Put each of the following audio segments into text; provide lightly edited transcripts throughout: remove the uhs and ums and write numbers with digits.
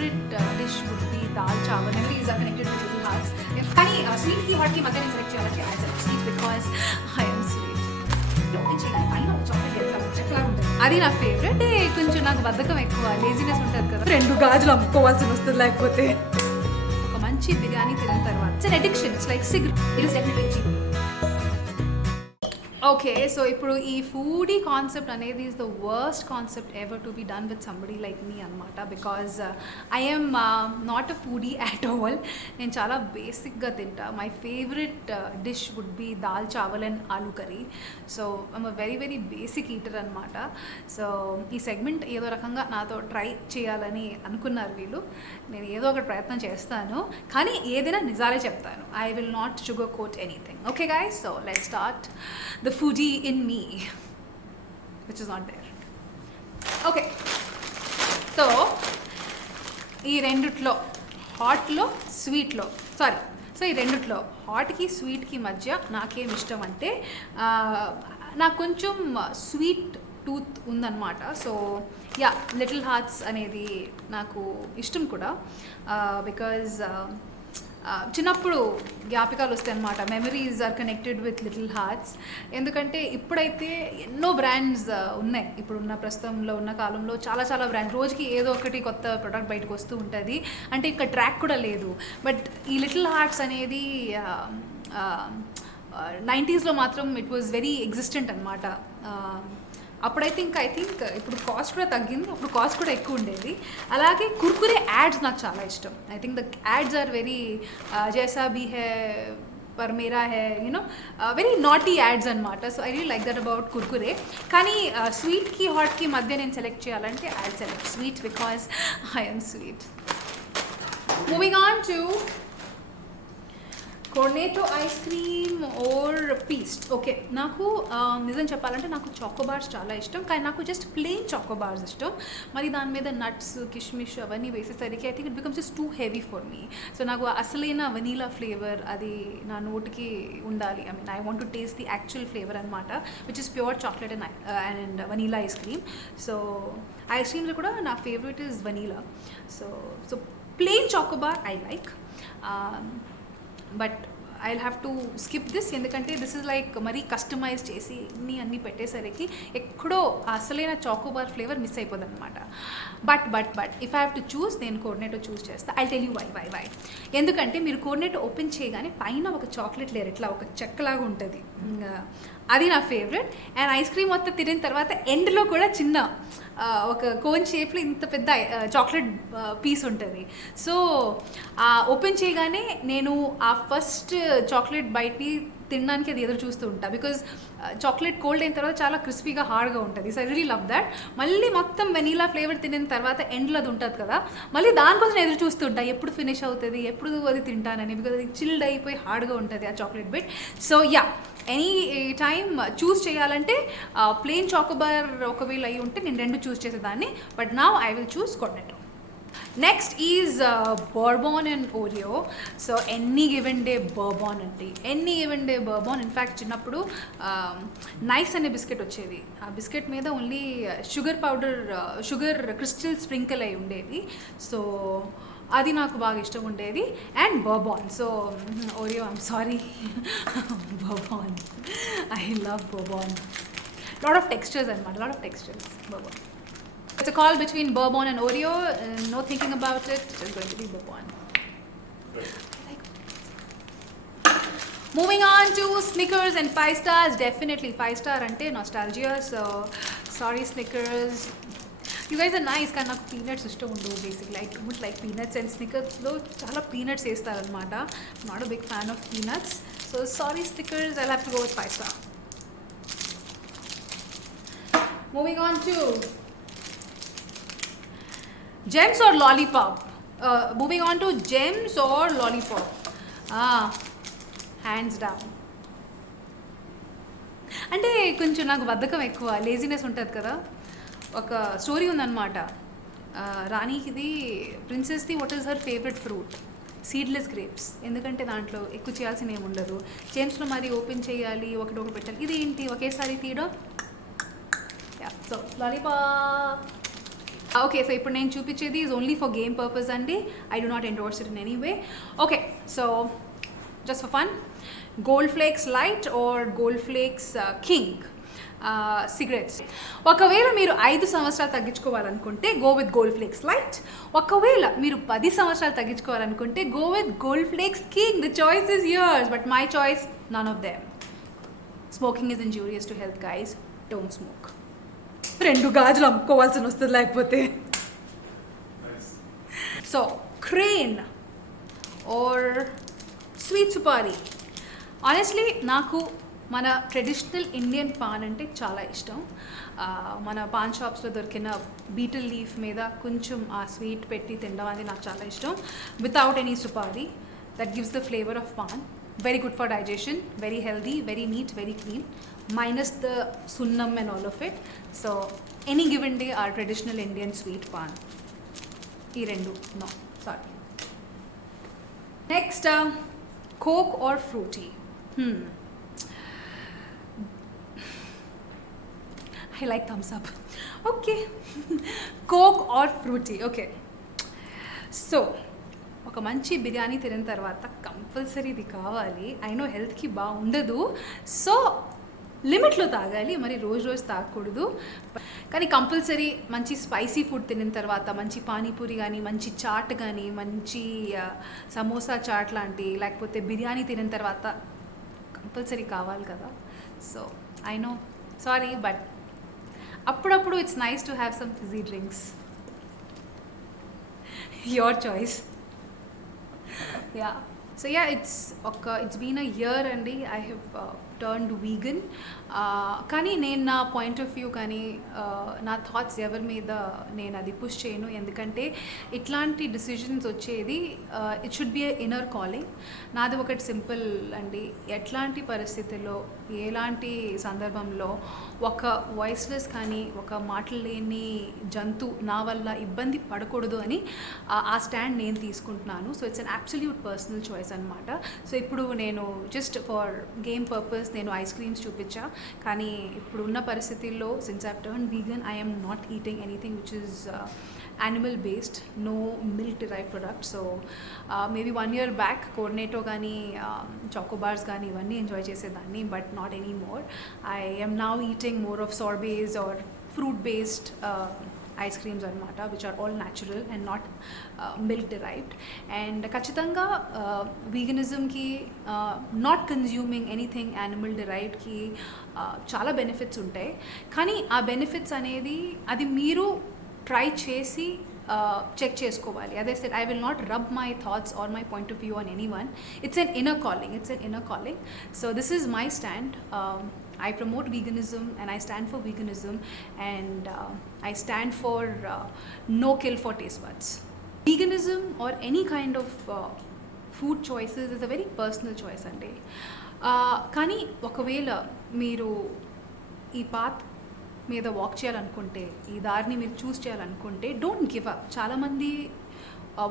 favorite dish would be dal chawal. Memories are connected with little hearts. కానీ sweet కి hot కి మధ్య నేను సెలెక్ట్ చేయాలంటే I select sweet because I am sweet. అది నా ఫేవరెట్. కొంచెం నాకు బద్ధకం ఎక్కువ, లేజినెస్ ఉంటుంది కదా, 2 గాజులు అమ్ముకోవాల్సి వస్తుంది లేకపోతే. ఒక మంచి బిర్యానీ తిన్న తర్వాత it's an addiction, it's like cigarette. It is definitely cheap. Okay, so ఇప్పుడు ఈ ఫుడీ కాన్సెప్ట్ అనేది is the worst concept ever to be done with somebody like me అనమాట. Because I am not a foodie at all. నేను చాలా బేసిక్గా తింటా. My favourite dish would be dal chawal and aloo curry. So I'm a very very basic eater అనమాట. సో ఈ segment ఏదో రకంగా నాతో ట్రై చేయాలని అనుకున్నారు వీళ్ళు. నేను ఏదో ఒకటి ప్రయత్నం చేస్తాను, కానీ ఏదైనా నిజాలే చెప్తాను. I will not sugar coat anything. Okay guys, so let's start the foodie in me, which is not there. Okay, so ఈ రెండిట్లో హాట్లో స్వీట్లో సో ఈ రెండిట్లో హాట్కి స్వీట్కి మధ్య నాకేం ఇష్టం అంటే నాకు కొంచెం స్వీట్ టూత్ ఉందన్నమాట. సో యా, లిటిల్ హార్ట్స్ అనేది నాకు ఇష్టం కూడా. బికాజ్ చిన్నప్పుడు జ్ఞాపకాలు వస్తాయి అన్నమాట. Memories are connected with Little Hearts. ఎందుకంటే ఇప్పుడైతే ఎన్నో బ్రాండ్స్ ఉన్నాయి. ఇప్పుడున్న ప్రస్తుతంలో ఉన్న కాలంలో చాలా చాలా బ్రాండ్, రోజుకి ఏదో ఒకటి కొత్త ప్రోడక్ట్ బయటకు వస్తూ ఉంటుంది. అంటే ఇంకా ట్రాక్ కూడా లేదు. బట్ ఈ లిటిల్ హార్ట్స్ అనేది 90s మాత్రం ఇట్ వాజ్ వెరీ ఎగ్జిస్టెంట్ అనమాట. అప్పుడైతే ఇంకా ఐ థింక్ ఇప్పుడు కాస్ట్ కూడా తగ్గింది, అప్పుడు కాస్ట్ కూడా ఎక్కువ ఉండేది. అలాగే కుర్కురే యాడ్స్ నాకు చాలా ఇష్టం. I think the ads are very జైసా బీ హే పర్ మేరా హే, యూనో, వెరీ నాటీ యాడ్స్ అనమాట. So I really like that about Kurkure. కానీ స్వీట్కి హాట్కి మధ్య నేను సెలెక్ట్ చేయాలంటే I select sweet because I am sweet. Moving on to Cornetto ice cream or feast. Okay, నాకు నిజం చెప్పాలంటే నాకు చాకోబార్స్ చాలా ఇష్టం, కానీ నాకు జస్ట్ ప్లెయిన్ చాకోబార్స్ ఇష్టం. మరి దాని మీద నట్స్, కిష్మిష్ అవన్నీ వేసేసరికి I think it becomes just too heavy for me. So నాకు అసలైన వనీలా ఫ్లేవర్ అది నా నోటికి ఉండాలి. I mean I want to taste the actual flavour అనమాట, which is pure chocolate and vanilla ice cream. So ice క్రీమ్లో కూడా నా favourite is vanilla. So plain chocobar I like. But I have to skip this, ఎందుకంటే this is like మరీ customise చేసి అన్నీ పెట్టేసరికి ఎక్కడో అసలైన చాకోబార్ ఫ్లేవర్ మిస్ అయిపోతుంది అనమాట. But if I have to choose, నేను కోర్నెటో చూస్ చేస్తా. I tell you why. ఎందుకంటే మీరు కోర్నెటో ఓపెన్ చేయగానే పైన ఒక చాక్లెట్ లేయర్ ఇట్లా ఒక చెక్కలాగా ఉంటుంది, అది నా ఫేవరెట్. అండ్ ఐస్ క్రీమ్ మొత్తం తిరిగిన తర్వాత ఎండ్లో కూడా చిన్న ఒక కోన్ షేప్లో ఇంత పెద్ద చాక్లెట్ పీస్ ఉంటుంది. సో ఓపెన్ చేయగానే నేను ఆ ఫస్ట్ చాక్లెట్ బైట్ని తినడానికి అది ఎదురు చూస్తూ ఉంటా. బికాజ్ చాక్లెట్ కోల్డ్ అయిన తర్వాత చాలా క్రిస్పీగా హార్డ్గా ఉంటుంది. So I really love that. మళ్ళీ మొత్తం వెనీలా ఫ్లేవర్ తినిన తర్వాత ఎండ్లో అది ఉంటుంది కదా, మళ్ళీ దానికోసం ఎదురు చూస్తూ ఉంటా, ఎప్పుడు ఫినిష్ అవుతుంది, ఎప్పుడు అది తింటానని. బికాజ్ అది చిల్డ్ అయిపోయి హార్డ్గా ఉంటుంది ఆ chocolate bit. So yeah, any time choose చేయాలంటే ప్లెయిన్ చాకోబార్ ఒకవేళ అయి ఉంటే నేను 2 చూస్ చేసేదాన్ని. But now I will choose Cornetto. Next is Bourbon and Oreo. So any given day Bourbon అంటే any given day Bourbon. In fact చిన్నప్పుడు Nice అనే biscuit వచ్చేది. ఆ బిస్కెట్ మీద ఓన్లీ షుగర్ క్రిస్టల్ స్ప్రింకిల్ అయి ఉండేది. సో అది నాకు బాగా ఇష్టం ఉండేది. And Bourbon. So Oreo, I'm sorry, Bourbon. I love Bourbon. Lot of textures అనమాట, lot of textures Bourbon. It's a call between Bourbon and Oreo. No thinking about it. It's going to be Bourbon. Moving on to Snickers and 5 stars. Definitely 5 star ante nostalgia. So sorry Snickers. You guys are nice. కానీ నాకు peanuts ఇష్టం ఉండవు basically. I don't like peanuts. And స్నికర్స్లో చాలా peanuts వేస్తారనమాట. Not a big fan of peanuts. So sorry Snickers. I'll have to go with 5 star. Moving on to Gems or Lollipop? Moving on to Gems or Lollipop? Hands down. అంటే కొంచెం నాకు బద్ధకం ఎక్కువ, laziness ఉంటుంది కదా. ఒక story ఉందన్నమాట. రాణికిది, ప్రిన్సెస్ది, what is her favourite fruit? Seedless grapes. ఎందుకంటే దాంట్లో ఎక్కువ చేయాల్సిన ఏమి ఉండదు. జెమ్స్లో మరి ఓపెన్ చేయాలి, ఒకటి పెట్టాలి. ఇది ఏంటి ఒకేసారి తీయడం. So lollipop. ఓకే, సో ఇప్పుడు నేను చూపించేది is only for game purpose అండి. I do not endorse it in any way. Okay, so just for fun, Gold Flakes Light or Gold Flakes King cigarettes. ఒకవేళ మీరు 5 సంవత్సరాలు తగ్గించుకోవాలనుకుంటే go with Gold Flakes Light. ఒకవేళ మీరు 10 సంవత్సరాలు తగ్గించుకోవాలనుకుంటే go with Gold Flakes King. The choice is yours, but my choice none of them. Smoking is injurious to health guys, don't smoke. 2 గాజులు అమ్ముకోవాల్సి వస్తుంది లేకపోతే. So Crane or sweet supari. Honestly నాకు మన ట్రెడిషనల్ ఇండియన్ పాన్ అంటే చాలా ఇష్టం. మన పాన్ షాప్స్లో దొరికిన బీటిల్ లీఫ్ మీద కొంచెం ఆ స్వీట్ పెట్టి తినడం అనేది నాకు చాలా ఇష్టం. Without any supari, that gives the flavour of paan. Very good for digestion, very healthy, very neat, very clean, minus the sunnam and all of it. So any given day our traditional Indian sweet pan. Ee rendu no, sorry. Next, Coke or fruity. I like thumbs up. Okay. Coke or fruity. Okay. So ఒక మంచి బిర్యానీ తినిన తర్వాత compulsory ఇది కావాలి. I know హెల్త్కి బాగుండదు, so లిమిట్లో తాగాలి, మరి రోజు రోజు తాగకూడదు. కానీ కంపల్సరీ మంచి స్పైసీ ఫుడ్ తినిన తర్వాత, మంచి పానీపూరి కానీ, మంచి చాట్ కానీ, మంచి సమోసా చాట్ లాంటి, లేకపోతే బిర్యానీ తినిన తర్వాత కంపల్సరీ కావాలి కదా. So I know, sorry, but అప్పుడప్పుడు it's nice to have some fizzy drinks. Your choice. Yeah. So yeah, it's been a year and I have turned vegan. కానీ నేను నా పాయింట్ ఆఫ్ వ్యూ కానీ నా థాట్స్ ఎవరి మీద నేను అది పుష్ చేయను. ఎందుకంటే ఇట్లాంటి డిసిజన్స్ వచ్చేది it should be inner calling. నాది ఒకటి సింపుల్ అండి, ఎట్లాంటి పరిస్థితుల్లో ఎలాంటి సందర్భంలో ఒక వాయిస్లెస్ కానీ ఒక మాటలు లేని జంతు నా వల్ల ఇబ్బంది పడకూడదు అని ఆ స్టాండ్ నేను తీసుకుంటున్నాను. So it's an absolute personal choice అనమాట. సో ఇప్పుడు నేను జస్ట్ ఫర్ గేమ్ పర్పస్ నేను ఐస్ క్రీమ్స్ చూపించా, కానీ ఇప్పుడు ఉన్న పరిస్థితుల్లో since I have turn vegan I am not eating anything which is animal based, no milk derived product. So maybe 1 year back cornetto కానీ chocobars కానీ ఇవన్నీ ఎంజాయ్ చేసేదాన్ని, but not any more. I am now eating more of sorbets or fruit based ice creams అనమాట, which are all natural and not milk derived. అండ్ ఖచ్చితంగా వీగనిజంకి not consuming anything animal డిరైవ్డ్కి చాలా బెనిఫిట్స్ ఉంటాయి. కానీ ఆ బెనిఫిట్స్ అనేది అది మీరు ట్రై చేసి చెక్ చేసుకోవాలి. అదే said I will not rub my thoughts or my point of view on anyone. It's an inner calling. So this is my stand. I promote veganism and I stand for veganism, and I stand for no kill for taste buds. Veganism or any kind of food choices is a very personal choice andi. కానీ ఒకవేళ మీరు ఈ path మీద walk చేయాలనుకుంటే, ఈ దారిని మీరు చూస్ చేయాలనుకుంటే డోంట్ గివ్ అప్. చాలామంది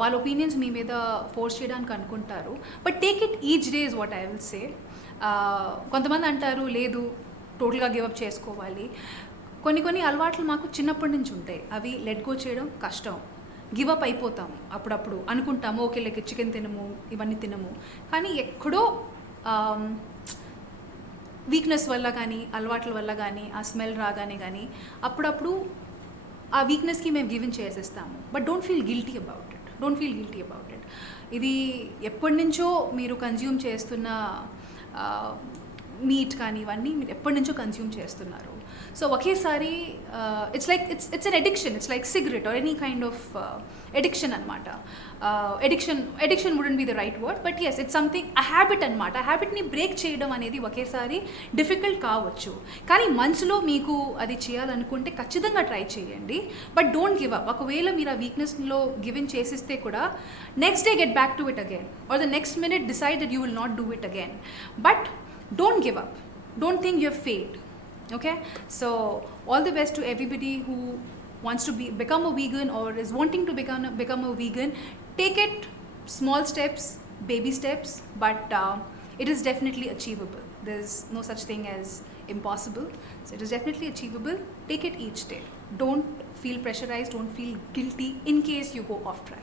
వాళ్ళ ఒపీనియన్స్ మీ మీద ఫోర్స్ చేయడానికి అనుకుంటారు, but take it each day is what I will say. కొంతమంది అంటారు లేదు టోటల్గా గివప్ చేసుకోవాలి. కొన్ని అలవాట్లు మాకు చిన్నప్పటి నుంచి ఉంటాయి, అవి లెట్ గో చేయడం కష్టం. గివప్ అయిపోతాము అప్పుడప్పుడు, అనుకుంటాము ఓకే లైక్ చికెన్ తినము, ఇవన్నీ తినము. కానీ ఎక్కడో వీక్నెస్ వల్ల కానీ, అలవాట్ల వల్ల కానీ, ఆ స్మెల్ రాగానే కానీ అప్పుడప్పుడు ఆ వీక్నెస్కి మేము గివ్ ఇన్ చేసేస్తాము. But don't feel guilty about it. ఇది ఎప్పటి నుంచో మీరు కన్జ్యూమ్ చేస్తున్న మీట్ కానీ ఇవన్నీ మీరు ఎప్పటి నుంచో కన్జ్యూమ్ చేస్తున్నారు. సో ఒకేసారి it's an addiction. It's like cigarette or any kind of addiction అనమాట. Addiction wouldn't be the right word, but yes it's something, a habit అనమాట. ఆ హ్యాబిట్ని బ్రేక్ చేయడం అనేది ఒకేసారి డిఫికల్ట్ కావచ్చు, కానీ మనసులో మీకు అది చేయాలనుకుంటే ఖచ్చితంగా ట్రై చేయండి. But don't give up. ఒకవేళ మీరు ఆ వీక్నెస్లో గివ్ ఇన్ చేసిస్తే కూడా next day get back to it again, or the next minute decide that you will not do it again. But don't give up. Don't think you have failed. Okay? So all the best to everybody who wants to become a vegan or is wanting to become a vegan. Take it small steps, baby steps, but it is definitely achievable. There's no such thing as impossible. So it is definitely achievable. Take it each day. Don't feel pressurized, don't feel guilty in case you go off track.